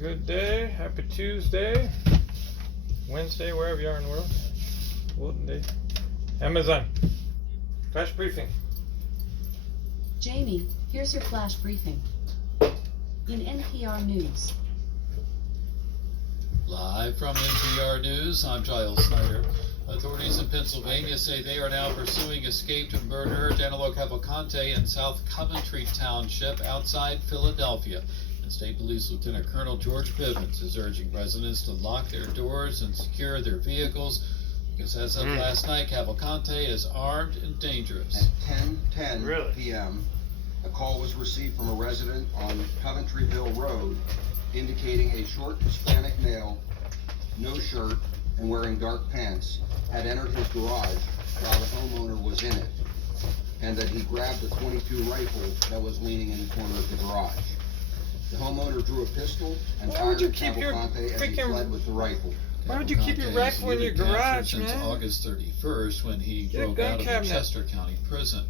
Good day. Happy Tuesday. Wednesday, wherever you are in the world. Golden day. Amazon. Flash briefing. Jamie, here's your flash briefing. In NPR News. Live from NPR News, I'm Giles Snyder. Authorities in Pennsylvania say they are now pursuing escaped murderer Danilo Cavalcante in South Coventry Township outside Philadelphia. And State Police Lieutenant Colonel George Bivens is urging residents to lock their doors and secure their vehicles because as of last night, Cavalcante is armed and dangerous. At 10:10 Really? p.m., a call was received from a resident on Coventryville Road indicating a short Hispanic male, no shirt, and wearing dark pants, had entered his garage while the homeowner was in it, and that he grabbed a .22 rifle that was leaning in the corner of the garage. The homeowner drew a pistol and Why would fired you at keep your Cavalcante as he freaking- fled with the rifle. Why would you keep your Cavalcante rifle in your has been captured garage, since man? August 31st when he Get a broke gun out of cabinet. the Chester County prison.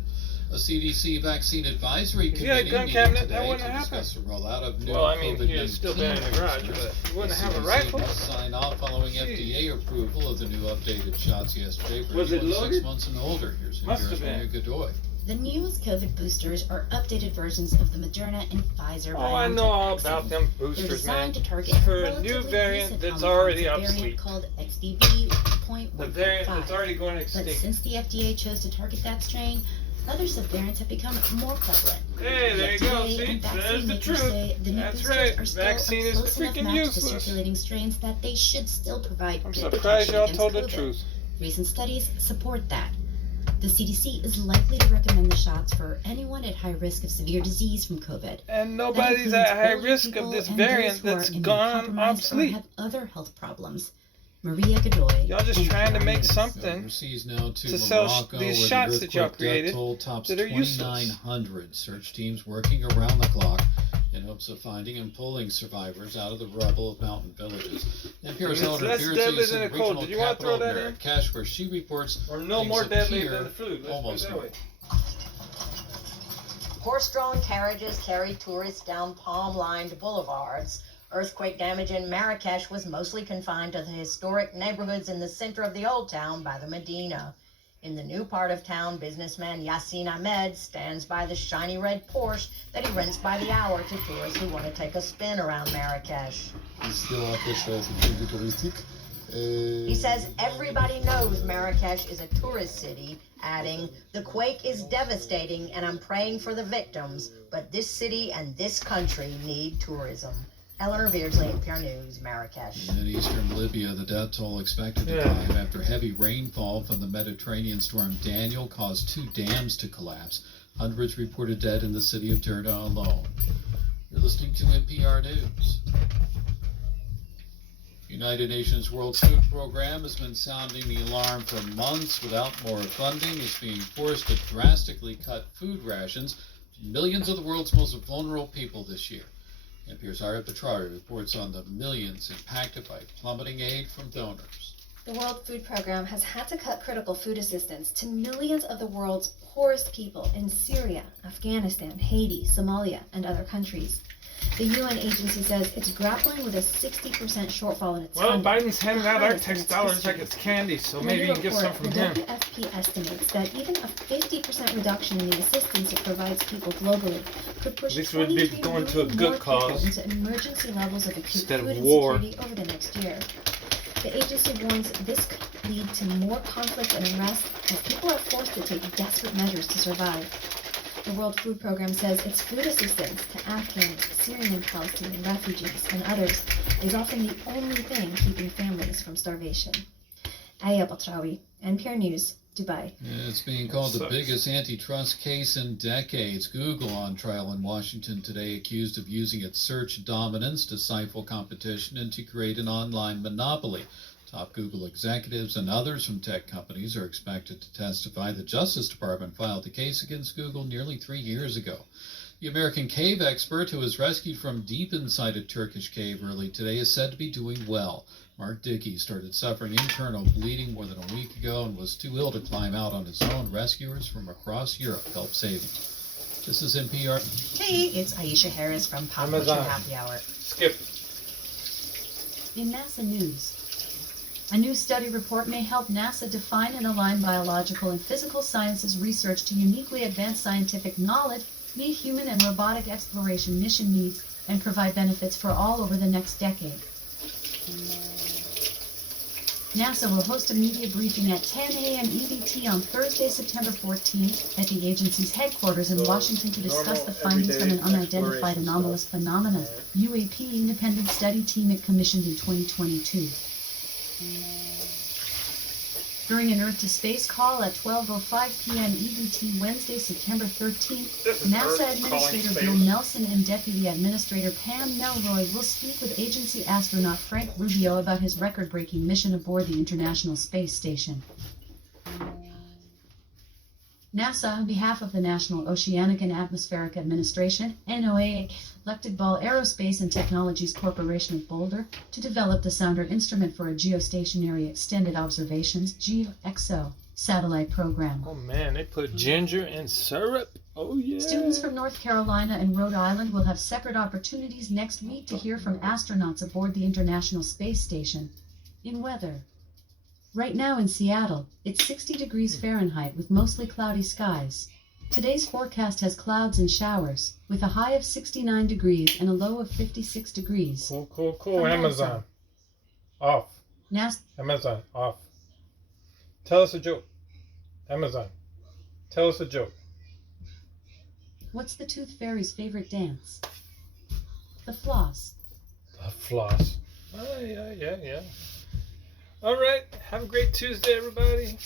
A CDC vaccine advisory If you had a committee gun meeting cabinet, that today wouldn't to happen. discuss the rollout of new Well, I mean, COVID-19 you'd still been in the garage, boosters. but you wouldn't The have a CDC rifle. must sign off following Jeez. FDA approval of the new updated shots yesterday for Was it anyone 6 loaded? months and older. Here's Must NPR's have been. Maria Godoy. The newest COVID boosters are updated versions of the Moderna and Pfizer Oh, I BioNTech know all vaccines. about them They're boosters, man. designed to target For a relatively new variant recent that's Omicron already variant obsolete. called XBB.1.5. The variant that's already going But extinct. since the FDA chose to target that strain, other subvariants have become more prevalent. Hey, there you go. FDA See, and vaccine there's the makers truth. say the new That's boosters right. are still Vaccine a is close enough freaking match to useless. circulating strains that they should still provide I'm good surprised protection y'all against told the COVID. truth. Recent studies support that. The CDC is likely to recommend the shots for anyone at high risk of severe disease from COVID. And That nobody's includes at high older risk of people this and those variant who are that's gone immunocompromised or obsolete. have other health problems. Maria Godoy. Y'all just trying to NPR make News. something Overseas now to sell Morocco, these where shots the that y'all earthquake created death toll tops that are useless. 2,900. Search teams working around the clock in hopes of finding and pulling survivors out of the rubble of mountain villages. NPR's It's Eleanor less Beardsey deadly is than in a the cold. regional Did you want to throw capital that in? Marrakesh, where she reports or no things more deadly appear than the flu. Let's put it almost that way. Horse-drawn carriages carried tourists down palm-lined boulevards. Earthquake damage in Marrakesh was mostly confined to the historic neighborhoods in the center of the old town by the Medina. In the new part of town, businessman Yassin Ahmed stands by the shiny red Porsche that he rents by the hour to tourists who want to take a spin around Marrakesh. He says everybody knows Marrakesh is a tourist city, adding, "The quake is devastating and I'm praying for the victims, but this city and this country need tourism." Eleanor Beardsley, NPR News, Marrakesh. In eastern Libya, the death toll expected to climb after heavy rainfall from the Mediterranean storm Daniel caused 2 dams to collapse. Hundreds reported dead in the city of Derna alone. You're listening to NPR News. United Nations World Food Program has been sounding the alarm for months without more funding. It's being forced to drastically cut food rations to millions of the world's most vulnerable people this year. NPR's Ara Petrari reports on the millions impacted by plummeting aid from donors. The World Food Program has had to cut critical food assistance to millions of the world's poorest people in Syria, Afghanistan, Haiti, Somalia, and other countries. The UN agency says it's grappling with a 60% shortfall in its Well, funding. Biden's handing out our highest in tax its dollars history. like it's candy, so In a maybe new you can get some report, from the him. WFP estimates that even a 50% reduction in the assistance it provides people globally could push At least we'd be 23 going to a million good more people cause into emergency levels of acute instead of food war. insecurity over the next year. The agency warns this could lead to more conflict and unrest as people are forced to take desperate measures to survive. The World Food Program says its food assistance to Afghans, Syrian and Palestinian refugees, and others is often the only thing keeping families from starvation. Aya Batrawi, NPR News, Dubai. It's being called the Sucks. biggest antitrust case in decades. Google on trial in Washington today, accused of using its search dominance to stifle competition and to create an online monopoly. Top Google executives and others from tech companies are expected to testify. The Justice Department filed a case against Google nearly 3 years ago. The American cave expert who was rescued from deep inside a Turkish cave early today is said to be doing well. Mark Dickey started suffering internal bleeding more than a week ago and was too ill to climb out on his own. Rescuers from across Europe helped save him. This is NPR. Hey, it's Aisha Harris from Pop Culture Amazon. Happy Hour. Skip. In NASA news, a new study report may help NASA define and align biological and physical sciences research to uniquely advance scientific knowledge, meet human and robotic exploration mission needs, and provide benefits for all over the next decade. NASA will host a media briefing at 10 a.m. EDT on Thursday, September 14th at the agency's headquarters in So, Washington to discuss normal, the findings from an everyday unidentified exploration anomalous stuff. phenomena, UAP independent study team it commissioned in 2022. During an Earth to Space call at 12:05 p.m. EDT Wednesday, September 13th, This is NASA Earth calling Administrator space. Bill Nelson and Deputy Administrator Pam Melroy will speak with agency astronaut Frank Rubio about his record-breaking mission aboard the International Space Station. NASA, on behalf of the National Oceanic and Atmospheric Administration, NOAA, selected Ball Aerospace and Technologies Corporation of Boulder to develop the sounder instrument for a geostationary extended observations (GEOXO) satellite program. Oh man, they put ginger and syrup. Oh yeah. Students from North Carolina and Rhode Island will have separate opportunities next week to hear from astronauts aboard the International Space Station. In weather. Right now in Seattle, it's 60 degrees Fahrenheit with mostly cloudy skies. Today's forecast has clouds and showers, with a high of 69 degrees and a low of 56 degrees. Cool, cool, cool. From NASA. Amazon. Off. Amazon. Off. Tell us a joke. Amazon. Tell us a joke. What's the Tooth Fairy's favorite dance? The floss. The floss. Oh, yeah. All right. Have a great Tuesday, everybody.